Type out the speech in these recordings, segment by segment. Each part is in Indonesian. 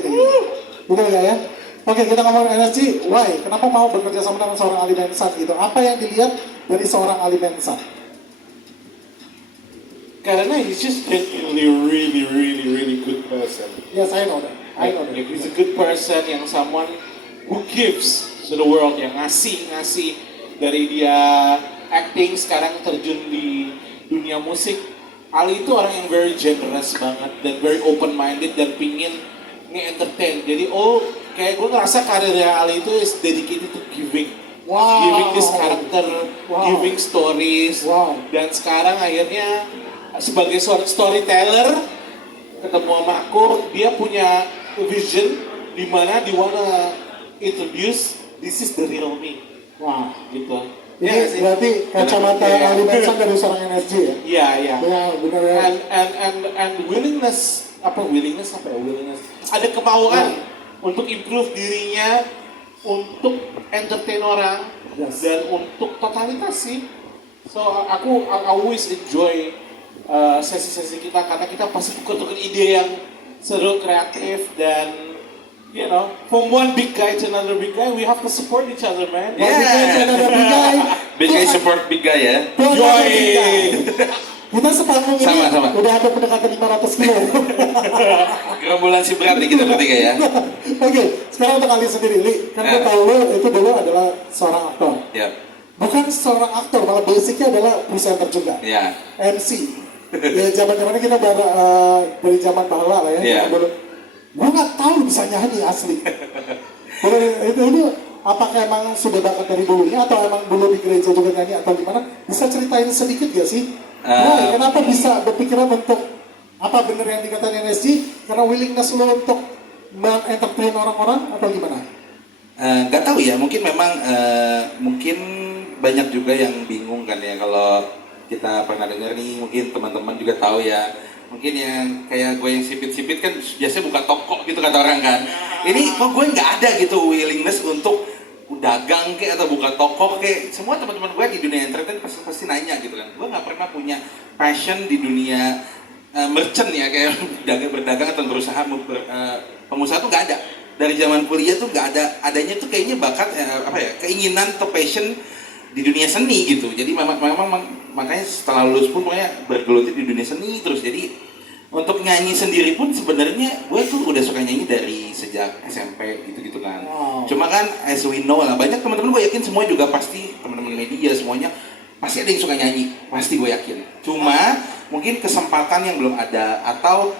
ini. Betul nggak ya? Oke, kita ngomong energi. Why? Kenapa mau bekerja sama dengan seorang Ali Mensan gitu? Apa yang dilihat dari seorang Ali Mensan? Karena he's just genuinely really good person. Yes, I know that. I know that. He's a good person, yang someone who gives to the world, yang ngasih dari dia acting sekarang terjun di dunia musik. Ali itu orang yang very generous banget dan very open minded dan pingin nge-entertain. Jadi kayak gue ngerasa karirnya Ali itu is dedicated to giving. Wow. Giving this character, Wow. giving stories. Wow. Dan sekarang akhirnya sebagai seorang storyteller ketemu sama aku, dia punya vision di mana dia wanna introduce this is the real me. Wah. Gitu. Ini berarti kacamata Ali Mensan dari seorang energi ya? Iya, iya. Ya, benar ya. And willingness apa ya? Willingness. Ada kemauan untuk improve dirinya, untuk entertain orang, Yes. dan untuk totalitas sih. So I always enjoy sesi-sesi kita karena kita pasti tukar-tukar ide yang seru, kreatif, dan you know, from one big guy to another big guy, we have to support each other, man. Big guy support big guy ya. Joy. Kita sepanggung ini Sama. udah ada pendekatan 500 kilo. Gerombolan si berat nih kita bertiga ya. Oke, sekarang untuk Ali sendiri, Li. Kan gue tahu lo itu dulu adalah seorang aktor. Ya. Bukan seorang aktor, malah basicnya adalah presenter juga. Ya. MC. Ya zaman-zamannya kita dari zaman bahla lah ya. Iya. Dulu. Gue nggak tahu bisa nyanyi asli. itu apakah emang sudah bakat dari dulunya atau emang dulu di gereja juga nyanyi atau gimana? Bisa ceritain sedikit gak sih? Wah, kenapa bisa berpikiran untuk apa bener yang dikatain NSG? Karena willingness lo untuk men-entertain orang-orang atau gimana? Nggak tahu ya, mungkin memang mungkin banyak juga yang bingung kan ya kalau kita pernah dengar nih, mungkin teman-teman juga tahu ya. Mungkin yang kayak gue yang sipit-sipit kan biasanya buka toko gitu kata orang kan. Ini kok gue nggak ada gitu willingness untuk dagang kayak atau buka toko kayak semua teman-teman gue di dunia entertain pasti nanya gitu kan. Gue nggak pernah punya passion di dunia merchant ya, kayak berdagang atau berusaha pengusaha tuh nggak ada. Dari zaman kuliah tuh nggak adanya tuh kayaknya bakat keinginan atau passion di dunia seni gitu. Jadi memang makanya setelah lulus pun pokoknya bergeluti di dunia seni terus. Jadi untuk nyanyi sendiri pun sebenarnya gue tuh udah suka nyanyi dari sejak SMP gitu kan. Wow. Cuma kan as we know lah, banyak teman-teman gue yakin semua juga pasti teman-teman media semuanya pasti ada yang suka nyanyi, pasti gue yakin. Cuma mungkin kesempatan yang belum ada atau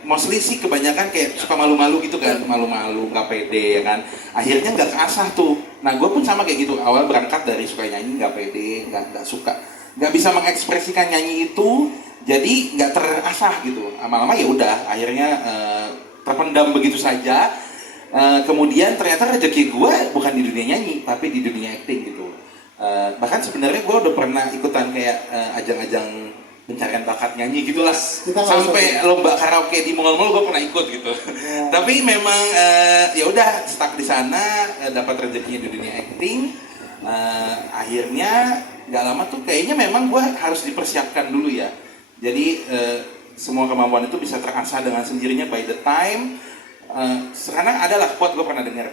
mostly sih kebanyakan kayak suka malu-malu gitu kan, malu-malu, nggak pede ya kan. Akhirnya nggak keasah tuh. Nah gue pun sama kayak gitu, awal berangkat dari suka nyanyi, nggak pede, nggak suka, nggak bisa mengekspresikan nyanyi itu, jadi nggak terasah gitu. Lama-lama ya udah, akhirnya terpendam begitu saja. Kemudian ternyata rezeki gue bukan di dunia nyanyi, tapi di dunia acting gitu. Bahkan sebenarnya gue udah pernah ikutan kayak ajang-ajang pencarian bakat nyanyi gitulah, sampai lomba karaoke di mall-mall gue pernah ikut gitu. Yeah. Tapi memang ya udah stuck di sana, dapat rezekinya di dunia acting. Akhirnya nggak lama tuh kayaknya memang gue harus dipersiapkan dulu ya. Jadi semua kemampuan itu bisa terasah dengan sendirinya by the time. Sekarang adalah quote gue pernah dengar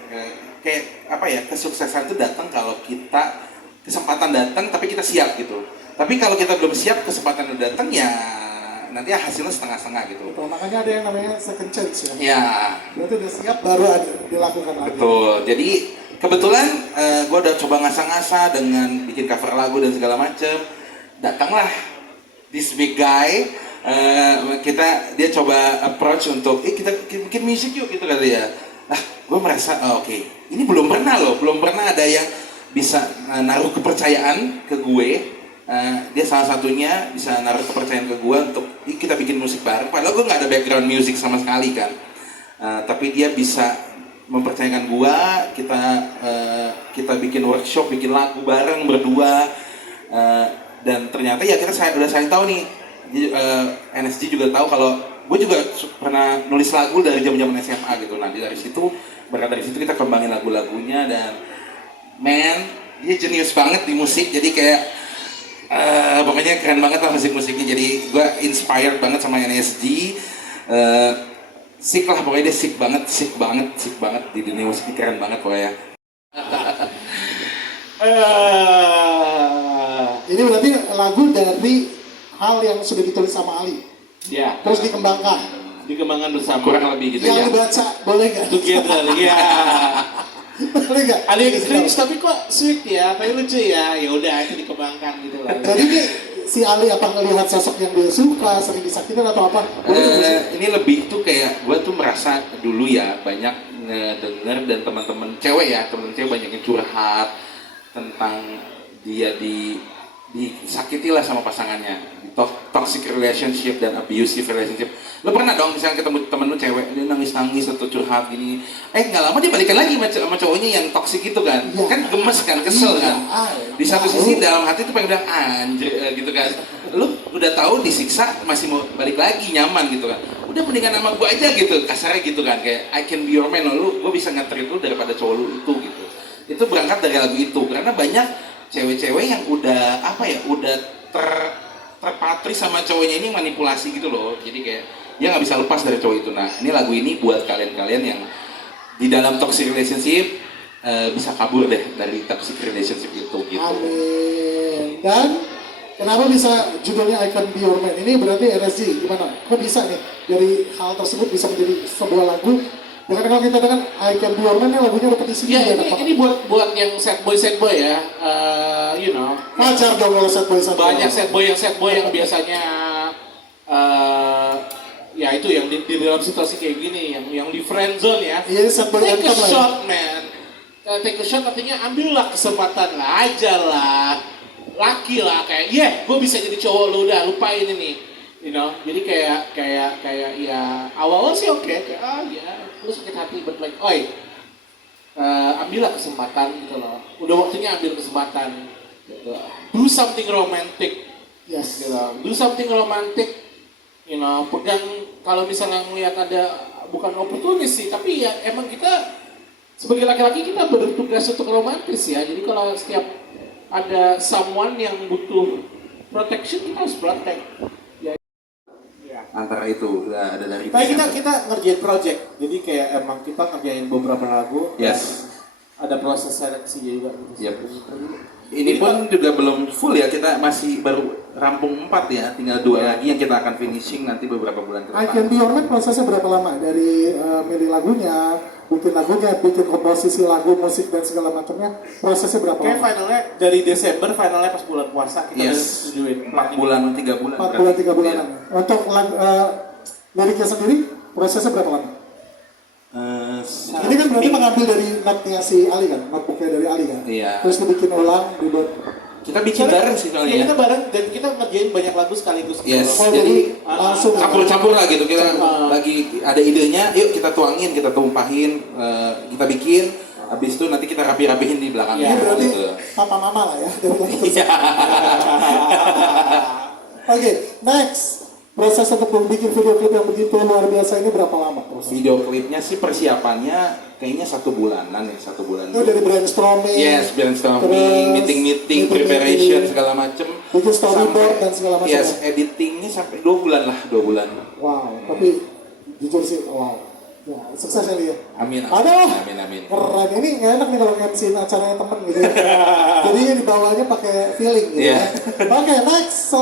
kayak apa ya, kesuksesan itu datang kalau kita kesempatan datang tapi kita siap gitu. Tapi kalau kita belum siap, kesempatan udah datang ya nanti hasilnya setengah-setengah gitu. Betul, makanya ada yang namanya second chance ya. Ya. Berarti udah siap baru dilakukan lagi. Betul. Jadi kebetulan gue udah coba ngasah-ngasah dengan bikin cover lagu dan segala macem. Datanglah this big guy. Dia coba approach untuk kita bikin musik yuk gitu kali ya. Gue merasa oke. Ini belum pernah ada yang bisa naruh kepercayaan ke gue. Dia salah satunya bisa naruh kepercayaan ke gue untuk kita bikin musik bareng. Padahal gue nggak ada background music sama sekali kan. Tapi dia bisa mempercayakan gue. Kita bikin workshop, bikin lagu bareng berdua. Dan ternyata ya kita udah saling tahu nih. NSG juga tahu kalau gue juga pernah nulis lagu dari zaman SMA gitu. Nah dari situ kita kembangin lagu-lagunya dan dia jenius banget di musik. Jadi kayak pokoknya keren banget lah musik-musiknya. Jadi gue inspired banget sama NSG. Sick lah pokoknya, dia sick banget di dunia musik, keren banget pokoknya. Ini berarti lagu dari hal yang sudah ditulis sama Ali, Ya, terus dikembangkan. dikembangkan bersama. Kurang lebih gitu Yang ya. dibaca boleh nggak? Together, ya. Boleh nggak? Ada yang cringe tapi kok sweet ya, tapi lucu ya. Ya udah itu dikembangkan gitu lah. Jadi nih, si Ali apa ngelihat sosok yang dia suka, sering disakitin atau apa? Boleh nggak sih? Ini lebih tuh kayak gue tuh merasa dulu ya banyak ngedenger dan teman-teman cewek ya, teman-teman cewek banyak yang curhat tentang dia disakiti lah sama pasangannya, toxic relationship dan abusive relationship. Lo pernah dong misalnya ketemu temen lo cewek, dia nangis-nangis atau curhat gini, nggak lama dia balikan lagi sama cowoknya yang toxic itu kan, Ya. kan gemes kan, kesel Iya. kan. Di satu sisi dalam hati tuh pengen bilang anjir gitu kan, lu udah tahu disiksa masih mau balik lagi nyaman gitu kan, udah mendingan sama gua aja gitu, kasarnya gitu kan, kayak I can be your man, lu gua bisa nge-treat lu daripada cowok lu itu gitu. Itu berangkat dari lagu itu, karena banyak cewek-cewek yang udah apa ya, udah terpatri sama cowoknya ini, manipulasi gitu loh, jadi kayak dia nggak bisa lepas dari cowok itu. Nah ini lagu ini buat kalian-kalian yang di dalam toxic relationship, bisa kabur deh dari toxic relationship itu gitu. Amin. Dan kenapa bisa judulnya I Can Be Your Man? Ini berarti RSG gimana? Kok bisa nih dari hal tersebut bisa menjadi sebuah lagu? Dengan kalau kita dengar I Can Be Your Man, lagunya repetisi Ya juga, apa? ini buat yang sad boy ya, you know. Wajar dong kalau sad boy sad boy. Banyak sad boy yang biasanya ya itu yang di dalam situasi kayak gini, yang di friend zone ya. Iya, sad boy Take a anthem lah ya. shot man. Take a shot artinya ambillah kesempatan lah, ajar lah, laki lah, kayak gue bisa jadi cowok lu, udah lupain ini. You know, jadi kayak ya awal sih oke, kayak lu sakit hati, but like, ambillah kesempatan gitu loh. Udah waktunya ambil kesempatan. Gitu. Do something romantic, Yes. gitu. Do something romantic, you know. Pegang kalau misalnya ngeliat ada, bukan oportunis sih, tapi ya emang kita sebagai laki-laki kita bertugas untuk romantis ya. Jadi kalau setiap ada someone yang butuh protection, kita harus protect. Antara itu ada dari Kayak kita ngerjain project, jadi kayak emang kita ngerjain beberapa lagu. Yes. Ada proses seleksi juga. Gitu. Yep. Ini pun juga belum full ya, kita masih baru rampung 4 ya, tinggal 2 lagi yang kita akan finishing nanti beberapa bulan ke I Can depan. Be Your Man prosesnya berapa lama? Dari milih lagunya, bikin lagunya, bikin komposisi lagu, musik dan segala macamnya, prosesnya berapa Kayak lama? finalnya dari Desember, finalnya pas bulan puasa kita udah Yes. setujuin. 4 bulan, 3 bulan. 4 bulan, 3 bulanan. Iya. Untuk liriknya sendiri, prosesnya berapa lama? Ini kan berarti mengambil dari notnya si Ali kan, notebooknya dari Ali kan? Iya. Terus dibikin ulang, dibuat. Kita bikin bareng sih soalnya. Kita bareng dan kita ngerjain banyak lagu sekaligus. Yes. Oh, Jadi langsung. campur-campur lah gitu, kita lagi ada idenya, yuk kita tuangin, kita tumpahin, kita bikin, habis itu nanti kita rapi-rapihin di belakang. Ini berarti gitu. papa mama lah ya dari lagu tersebut. Iya. Oke, next. Proses untuk bikin video klip yang begitu luar biasa ini berapa lama? Video klipnya sih persiapannya kayaknya 1 bulanan ya, 1 bulan. Itu dari brainstorming. Yes, brainstorming, terus meeting, preparation segala macem. bikin storyboard dan segala macam. Yes, editingnya sampai 2 bulan lah, 2 bulan. Wow, tapi jujur sih, wow. Ya, sukses ya, Li, ya. Amin. Aduh, Amin. keren. Ini nggak enak nih kalau MC acaranya temen gitu ya. Jadi dibawanya pakai feeling gitu Iya. ya. Oke, next.